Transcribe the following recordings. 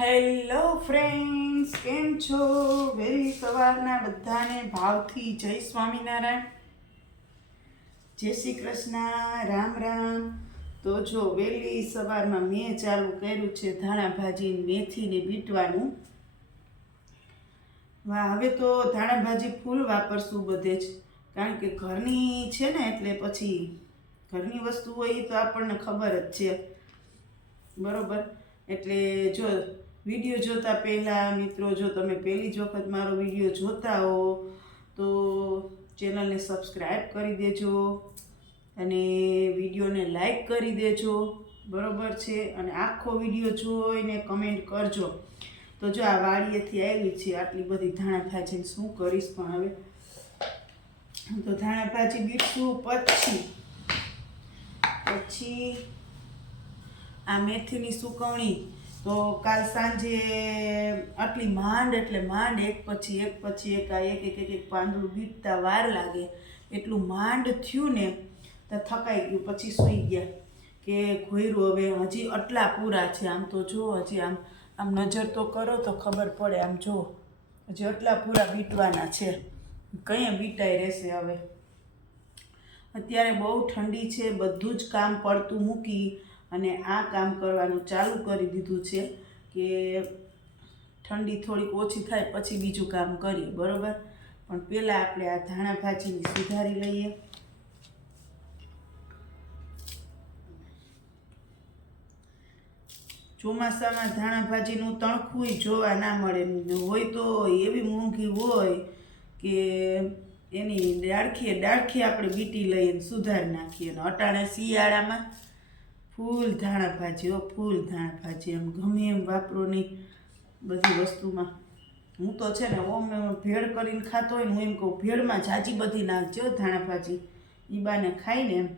Hello friends કેમ છો? વહેલી સવારના બધાને ભાવથી જય સ્વામિનારાયણ. જય શ્રી કૃષ્ણ. રામ રામ. તો જો વહેલી સવારમાં મેં ચાલુ કર્યું છે, ધાણા ભાજી મેથીને બીટવાનું. વાહ, હવે તો ધાણા ભાજી ફૂલ વાપરશું બધે જ. કારણ કે ઘરની છે ને, એટલે પછી ઘરની વસ્તુ હોય તો આપણને ખબર જ છે. બરોબર? એટલે જો વીડિયો જોતા પહેલાં, મિત્રો, જો તમે પહેલી જ વખત મારો વીડિયો જોતા હો, તો ચેનલને સબસ્ક્રાઈબ કરી દેજો અને વિડીયોને લાઈક કરી દેજો. બરોબર છે? અને આખો વીડિયો જોઈને કમેન્ટ કરજો. તો જો આ વાડીએથી આવી છે, આટલી બધી ધાણા ભાજીને શું કરીશ પણ હવે? તો ધાણા ભાજી બીટશું પછી. પછી આ મેથીની સુકવણી. તો કાલ સાંજે આટલી માંડ એટલે માંડ, એક પછી એક પછી એક, આ એક એક એક એક પાંદડું બીટતા વાર લાગે. એટલું માંડ થયું ને તો થકાઈ ગયું, પછી સૂઈ ગયા કે ઘોયરું હવે હજી આટલા પૂરા છે. આમ તો જો, હજી આમ આમ નજર તો કરો તો ખબર પડે. આમ જો, હજી આટલા પૂરા બીટવાના છે. કંઈ બીટાઈ રહેશે હવે. અત્યારે બહુ ઠંડી છે, બધું જ કામ પડતું મૂકી અને આ કામ કરવાનું ચાલુ કરી દીધું છે કે ઠંડી થોડીક ઓછી થાય પછી બીજું કામ કરીએ, બરોબર? પણ પહેલાં આપણે આ ધાણા ભાજીને સુધારી લઈએ. ચોમાસામાં ધાણા ભાજીનું તણખું જોવા ના મળે. હોય તો એવી મોંઘી હોય કે એની ડાળખીએ ડાળખી આપણે બીટી લઈએ સુધારી નાખીએ. અને અટાણે શિયાળામાં ફૂલ ધાણા ભાજી, હો, ફૂલ ધાણા ભાજી. એમ ગમે એમ વાપરો નહીં બધી વસ્તુમાં. હું તો છે ને ઓમ ભેળ કરીને ખાતો હોય ને, હું એમ કહું, ભેળમાં જાજી બધી નાખજો ધાણા ભાજી. ઈ બાને ખાઈને એમ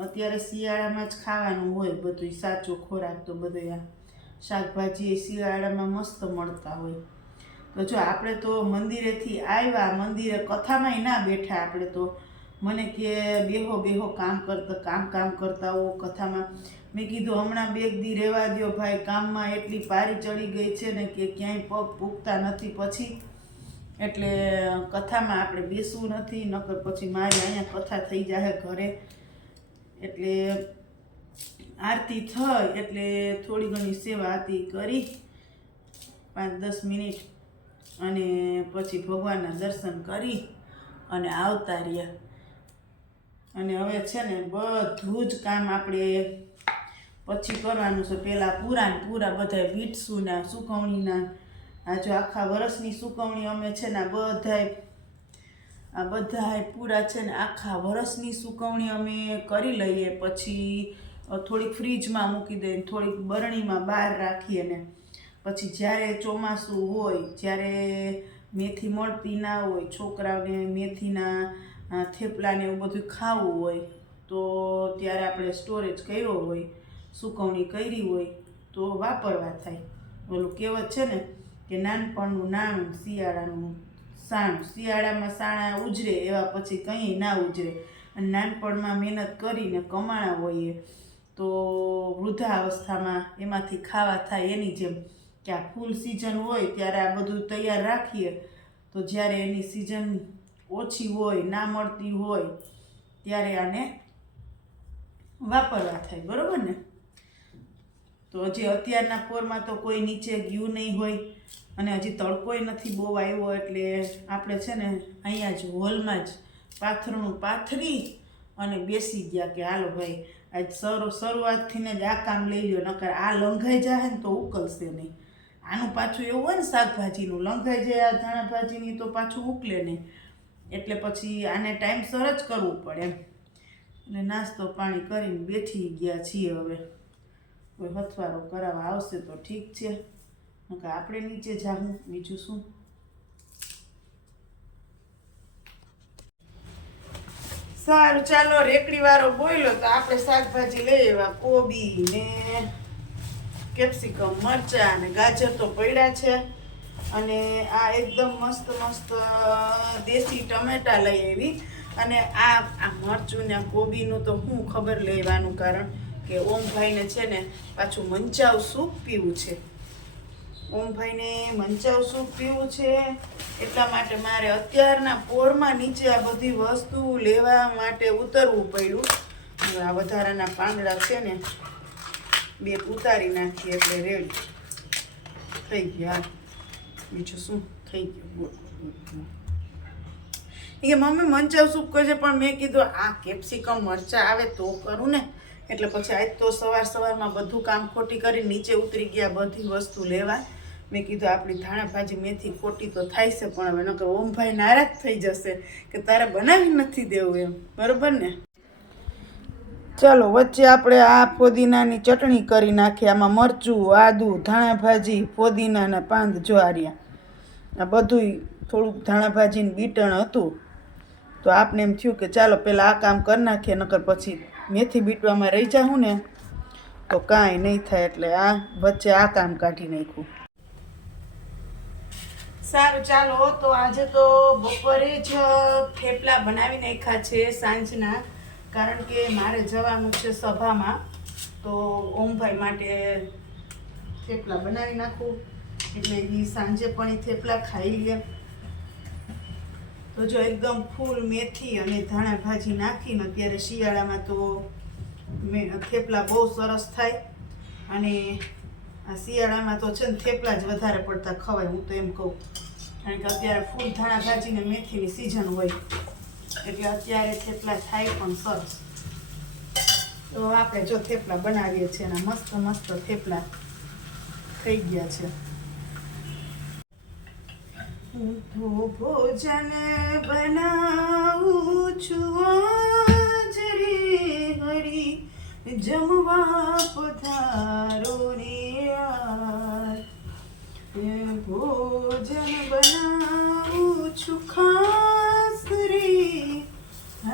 અત્યારે શિયાળામાં જ ખાવાનું હોય બધું સાચો ખોરાક તો બધો આ શાકભાજી એ શિયાળામાં મસ્ત મળતા હોય. તો જો આપણે તો મંદિરેથી આવ્યા, મંદિરે કથામાંય ના બેઠા આપણે તો. મને કે બેહો બેહો, કામ કરતા, કામ કામ કરતા હો કથામાં. મેં કીધું, હમણાં બે દી રહેવા દો ભાઈ, કામમાં એટલી પારી ચડી ગઈ છે ને કે ક્યાંય પગ પૂગતા નથી પછી. એટલે કથામાં આપણે બેસવું નથી, નકર પછી મારી અહીંયા કથા થઈ જાય ઘરે. એટલે આરતી થઈ, એટલે થોડી ઘણી સેવા હતી કરી. પાંચ, દસ મિનિટ અને પછી ભગવાનના દર્શન કરી અને આવતા રહ્યા. અને હવે છે ને બધું જ કામ આપણે પછી કરવાનું છે. પહેલાં પૂરા ને પૂરા બધા વીટસુના સુકવણીના, આ જો આખા વરસની સુકવણી અમે છે ને બધાય, આ બધાય પૂરા છે ને આખા વરસની સુકવણી અમે કરી લઈએ. પછી થોડીક ફ્રીજમાં મૂકી દઈએ થોડીક બરણીમાં બહાર રાખીએ ને. પછી જ્યારે ચોમાસું હોય, જ્યારે મેથી મળતી ના હોય, છોકરાઓને મેથીના થેપલાને એવું બધું ખાવું હોય, તો ત્યારે આપણે સ્ટોરેજ કર્યો હોય, સુકવણી કરી હોય, તો વાપરવા થાય. ઓલું કહેવત છે ને કે નાનપણનું નાણું શિયાળાનું સાણું. શિયાળામાં સાણા ઉજરે, એવા પછી કંઈ ના ઉજરે. અને નાનપણમાં મહેનત કરીને કમાણા હોઈએ, તો વૃદ્ધાવસ્થામાં એમાંથી ખાવા થાય એની જેમ. કે આ ફૂલ સિઝન હોય ત્યારે આ બધું તૈયાર રાખીએ, તો જ્યારે એની સિઝન ઓછી હોય, ના મળતી હોય, ત્યારે આને વાપરવા થાય, બરાબર ને? તો હજી અત્યારના પોરમાં તો કોઈ નીચે ગયું નહીં હોય અને હજી તડકોય નથી બહુ આવ્યો એટલે આપણે છે ને અહીંયા જ હોલમાં જ પાથરણું પાથરી અને બેસી ગયા કે હાલો ભાઈ, આજ શરૂ શરૂઆતથી જ આ કામ લઈ લ્યો, નકર આ લંઘાઈ જાય ને તો ઉકલશે નહીં. આનું પાછું એવું હોય ને શાકભાજીનું, લંઘાઈ જાય આ ધાણા ભાજીની તો પાછું ઉકલે નહીં. એટલે પછી આને ટાઈમસર જ કરવું પડે એમ. એટલે નાસ્તો પાણી કરીને બેઠી ગયા છીએ હવે. કોઈ હથવારો કરાવવા આવશે તો ઠીક છે. આપણે નીચે જાવું બીજું શું? સારું, ચાલો રેકડી વાળો બોલ્યો તો આપણે શાકભાજી લઈ એવા કોબી ને કેપ્સિકમ, મરચાં ને ગાજર તો પડ્યા છે. અને આ એકદમ મસ્ત મસ્ત દેશી ટમેટા લઈ આવી. અને આ આ મરચું ને કોબીનું તો હું ખબર લેવાનું કારણ કે ઓમભાઈને છે ને પાછું મંચાવ સૂપ પીવું છે. ઓમભાઈને મંચાવ સૂપ પીવું છે. એટલા માટે મારે અત્યારના પોરમાં નીચે આ બધી વસ્તુ લેવા માટે ઉતરવું પડ્યું. આ વધારાના પાંદડા છે ને બે ઉતારી નાખીએ એટલે રેડી થઈ ગયા. બીજું શું થઈ ગયું. કે મમ્મી મંચાવ સૂપ કરજે, પણ મેં કીધું, આ કેપ્સિકમ મરચાં આવે તો કરું ને. એટલે પછી આજ તો સવાર સવારમાં બધું કામ ખોટી કરી નીચે ઉતરી ગયા, બધી વસ્તુ લેવા. મેં કીધું, આપણી ધાણા ભાજી મેથી ખોટી તો થાય છે, પણ હવે નકર ઓમભાઈ નારાજ થઈ જશે કે તારે બનાવી નથી દેવું એમ. બરોબર ને? ચાલો, વચ્ચે આપણે આ ફોદીનાની ચટણી કરી નાખીએ. આમાં મરચું, આદું ધાણા ભાજી ફોદીનાના પાંદ જ્વારિયા આ બધુંય થોડુંક ધાણા ભાજીનું બીટણ હતું. તો આપણે એમ થયું કે ચાલો પહેલાં આ કામ કરી નાખીએ, નકર પછી મેથી બીટવામાં રહી જાઉં ને, તો કાંઈ નહીં થાય એટલે આ વચ્ચે આ કામ કાઢી નાખ્યું. સારું, ચાલો, તો આજે તો બપોરે જ થેપલા બનાવી નાખ્યા છે સાંજના. કારણ કે મારે જવાનું છે સભામાં, તો ઓમભાઈ માટે થેપલા બનાવી નાખું. એટલે એ સાંજે પણ એ થેપલા ખાઈ લે. તો જો એકદમ ફૂલ મેથી અને ધાણા ભાજી નાખીને અત્યારે શિયાળામાં તો મેં થેપલા બહુ સરસ થાય. અને આ શિયાળામાં તો છે ને થેપલા જ વધારે પડતા ખવાય, હું તો એમ કહું. કારણ કે અત્યારે ફૂલ ધાણા ભાજી ને મેથીની સિઝન હોય. એટલે અત્યારે થેપલા થાય પણ સરસ. તો આપણે જો થેપલા બનાવીએ છીએ એના મસ્ત મસ્ત થેપલા થઈ ગયા છે. ભોજન બનાવું છું હરી. જમવા પધારો ભોજન બનાવું છું રે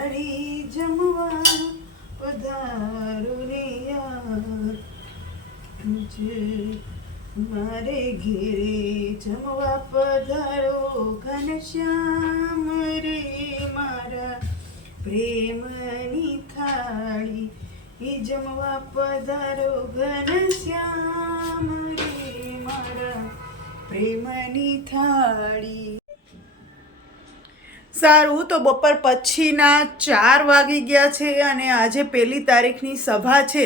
હરી જમવા પધારો રે યાર. મારે ઘેરે જમવા પધારો ઘનશ્યામ રે મારા પ્રેમની થાળી. એ જમવા પધારો ઘનશ્યામ રે મારા પ્રેમની થાળી. સારું, તો બપોર પછીના ચાર વાગી ગયા છે અને આજે પહેલી તારીખની સભા છે.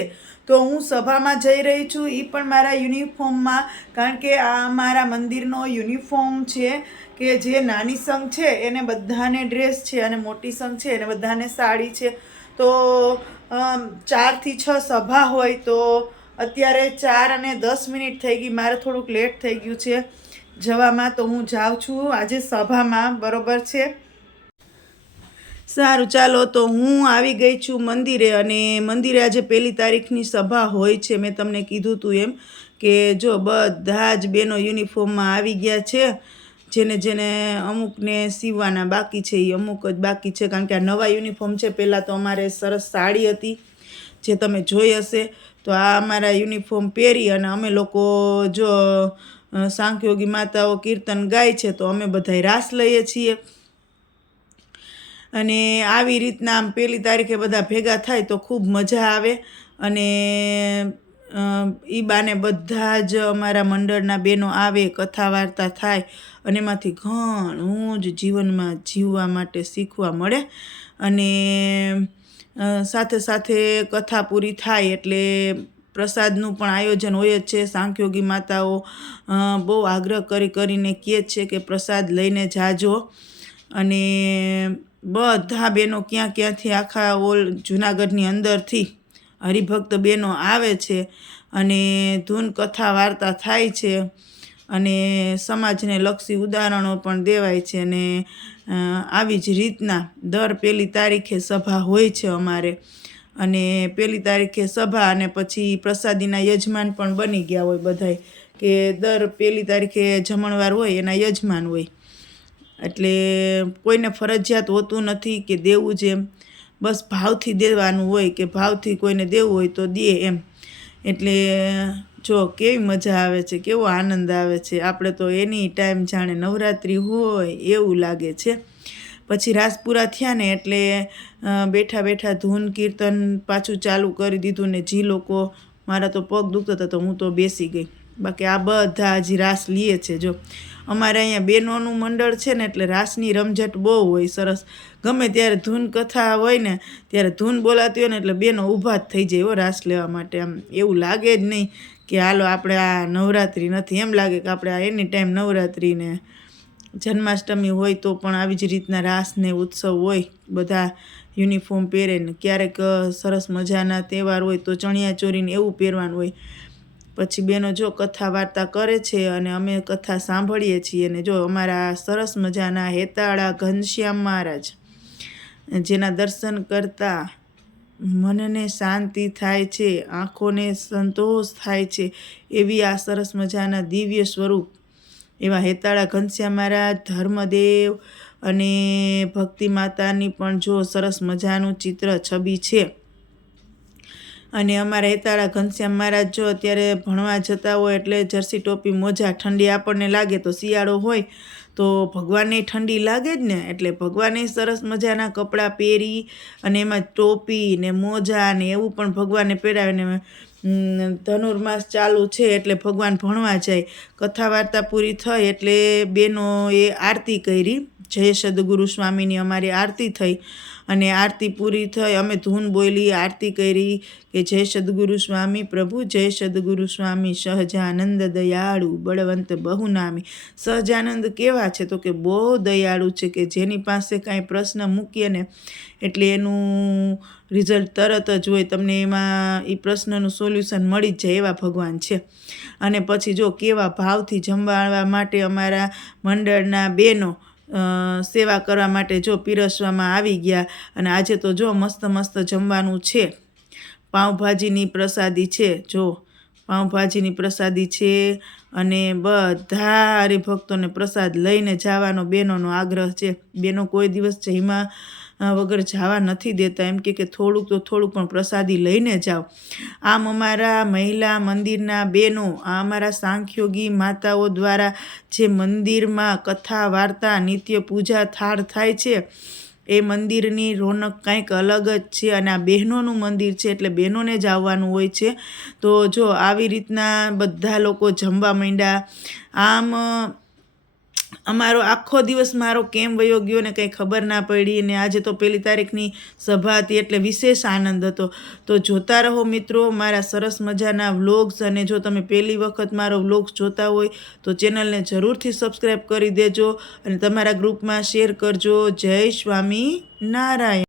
તો હું સભામાં જઈ રહી છું. એ પણ મારા યુનિફોર્મમાં, કારણ કે આ મારા મંદિરનો યુનિફોર્મ છે કે જે નાની સંઘ છે, એને બધાને ડ્રેસ છે અને મોટી સંઘ છે, એને બધાને સાડી છે. તો ચારથી છ સભા હોય, તો અત્યારે ચાર અને દસ મિનિટ થઈ ગઈ. મારે થોડુંક લેટ થઈ ગયું છે જવામાં, તો હું જાઉં છું. આજે સભામાં બરોબર છે. સારું, ચાલો તો હું આવી ગઈ છું મંદિરે અને મંદિરે આજે પહેલી તારીખની સભા હોય છે. મેં તમને કીધું હતું એમ કે જો બધા જ બેનો યુનિફોર્મમાં આવી ગયા છે, જેને જેને અમુકને સીવવાના બાકી છે એ અમુક જ બાકી છે, કારણ કે આ નવા યુનિફોર્મ છે. પહેલાં તો અમારે સરસ સાડી હતી, જે તમે જોઈ હશે. તો આ અમારા યુનિફોર્મ પહેરી અને અમે લોકો જો સાંખયોગી માતાઓ કીર્તન ગાય છે, તો અમે બધાય રાસ લઈએ છીએ. અને આવી રીતના આમ પહેલી તારીખે બધા ભેગા થાય તો ખૂબ મજા આવે. અને એ બાને બધા જ અમારા મંડળના બહેનો આવે કથા વાર્તા થાય, અને એમાંથી ઘણું જ જીવનમાં જીવવા માટે શીખવા મળે. અને સાથે સાથે કથા પૂરી થાય એટલે પ્રસાદનું પણ આયોજન હોય જ છે. સાંખ્યોગી માતાઓ બહુ આગ્રહ કરી કરીને કહે છે કે પ્રસાદ લઈને જાજો. અને બધા બહેનો ક્યાં ક્યાંથી આખા ઓલ જુનાગઢની અંદરથી હરિભક્ત બહેનો આવે છે અને ધૂન કથા વાર્તા થાય છે અને સમાજને લક્ષી ઉદાહરણો પણ દેવાય છે અને આવી જ રીતના દર પહેલી તારીખે સભા હોય છે અમારે. અને પહેલી તારીખે સભા અને પછી પ્રસાદીના યજમાન પણ બની ગયા હોય બધાય. કે દર પહેલી તારીખે જમણવાર હોય એના યજમાન હોય. એટલે કોઈને ફરજિયાત હોતું નથી કે દેવું જ એમ. બસ ભાવથી દેવાનું હોય કે ભાવથી કોઈને દેવું હોય તો દે એમ. એટલે જો કેવી મજા આવે છે, કેવો આનંદ આવે છે. આપણે તો એની ટાઈમ જાણે નવરાત્રિ હોય એવું લાગે છે. પછી રાસ પૂરા થયા ને એટલે બેઠા બેઠા ધૂન કીર્તન પાછું ચાલુ કરી દીધું ને જે લોકો, મારા તો પગ દુખતા હતા તો હું તો બેસી ગઈ. બાકી આ બધા હજી રાસ લીએ છે. જો અમારે અહીંયા બહેનોનું મંડળ છે ને એટલે રાસની રમઝટ બહુ હોય સરસ. ગમે ત્યારે ધૂન કથા હોય ને ત્યારે ધૂન બોલાતી હોય ને એટલે બેનો ઊભા જ થઈ જાય હો રાસ લેવા માટે. આમ એવું લાગે જ નહીં કે હાલો આપણે આ નવરાત્રિ નથી. એમ લાગે કે આપણે આ એની ટાઈમ નવરાત્રિને જન્માષ્ટમી હોય તો પણ આવી જ રીતના રાસને ઉત્સવ હોય. બધા યુનિફોર્મ પહેરે ને ક્યારેક સરસ મજાના તહેવાર હોય તો ચણિયા ચોરીને એવું પહેરવાનું હોય. પછી બેનો જો કથા વાર્તા કરે છે અને અમે કથા સાંભળીએ છીએ અને જો અમારા સરસ મજાના હેતાળા ઘનશ્યામ મહારાજ, જેના દર્શન કરતા મનને શાંતિ થાય છે, આંખોને સંતોષ થાય છે, એવી આ સરસ મજાના દિવ્ય સ્વરૂપ એવા હેતાળા ઘનશ્યામ મહારાજ, ધર્મદેવ અને ભક્તિ માતાની પણ જો સરસ મજાનું ચિત્ર છબી છે. અને અમારા હેતાળા ઘનશ્યામ મહારાજ જો અત્યારે ભણવા જતા હોય એટલે જર્સી ટોપી મોજા ઠંડી આપણને લાગે તો શિયાળો હોય, તો ભગવાનને ઠંડી લાગે જ ને? એટલે ભગવાને સરસ મજાના કપડાં પહેરી અને એમાં ટોપી ને મોજા ને એવું પણ ભગવાને પહેરાવીને ધનુર્માસ ચાલુ છે એટલે ભગવાન ભણવા જાય. કથા વાર્તા પૂરી થઈ એટલે બેનો એ આરતી કરી. જય સદગુરુ સ્વામીની અમારી આરતી થઈ અને આરતી પૂરી થઈ. અમે ધૂન બોલી આરતી કરી કે જય સદગુરુ સ્વામી પ્રભુ જય સદગુરુ સ્વામી સહજાનંદ દયાળુ બળવંત બહુનામી. સહજાનંદ કેવા છે? તો કે બહુ દયાળુ છે કે જેની પાસે કાંઈ પ્રશ્ન મૂકીએ ને એટલે એનું રિઝલ્ટ તરત જ હોય. તમને એમાં એ પ્રશ્નનું સોલ્યુશન મળી જ જાય એવા ભગવાન છે. અને પછી જો કેવા ભાવથી જમવાડવા માટે અમારા મંડળના બહેનો અ, સેવા કરવા માટે જો પીરસવામાં આવી ગયા અને આજે તો જો મસ્ત મસ્ત જમવાનું છે. પાઉંભાજીની પ્રસાદી છે, જો. પાઉંભાજીની પ્રસાદી છે અને બધા હરિભક્તોને પ્રસાદ લઈને જવાનો બહેનોનો આગ્રહ છે. બહેનો કોઈ દિવસ જઈમાં વગર જવા નથી દેતા. એમ કે થોડુંક તો થોડુંક પણ પ્રસાદી લઈને જાઓ. આમ અમારા મહિલા મંદિરના બહેનો આ અમારા સાંખ્યોગી માતાઓ દ્વારા જે મંદિરમાં કથા, વાર્તા, નિત્ય પૂજા, થાળ થાય છે, એ મંદિરની રોનક કંઈક અલગ જ છે અને આ બહેનોનું મંદિર છે એટલે બહેનોને જ આવવાનું હોય છે. તો જો આવી રીતના બધા લોકો જમવા માંડ્યા. આમ અમારો આખો દિવસ મારો કેમ વયો ગયો ને કંઈ ખબર ના પડી અને આજે તો પહેલી તારીખની સભા હતી એટલે વિશેષ આનંદ હતો. તો જોતા રહો મિત્રો મારા સરસ મજાના વ્લોગ્સ અને જો તમે પહેલી વખત મારો વ્લોગ્સ જોતા હોય તો ચેનલને જરૂરથી સબસ્ક્રાઈબ કરી દેજો અને તમારા ગ્રુપમાં શેર કરજો. જય સ્વામી નારાયણ.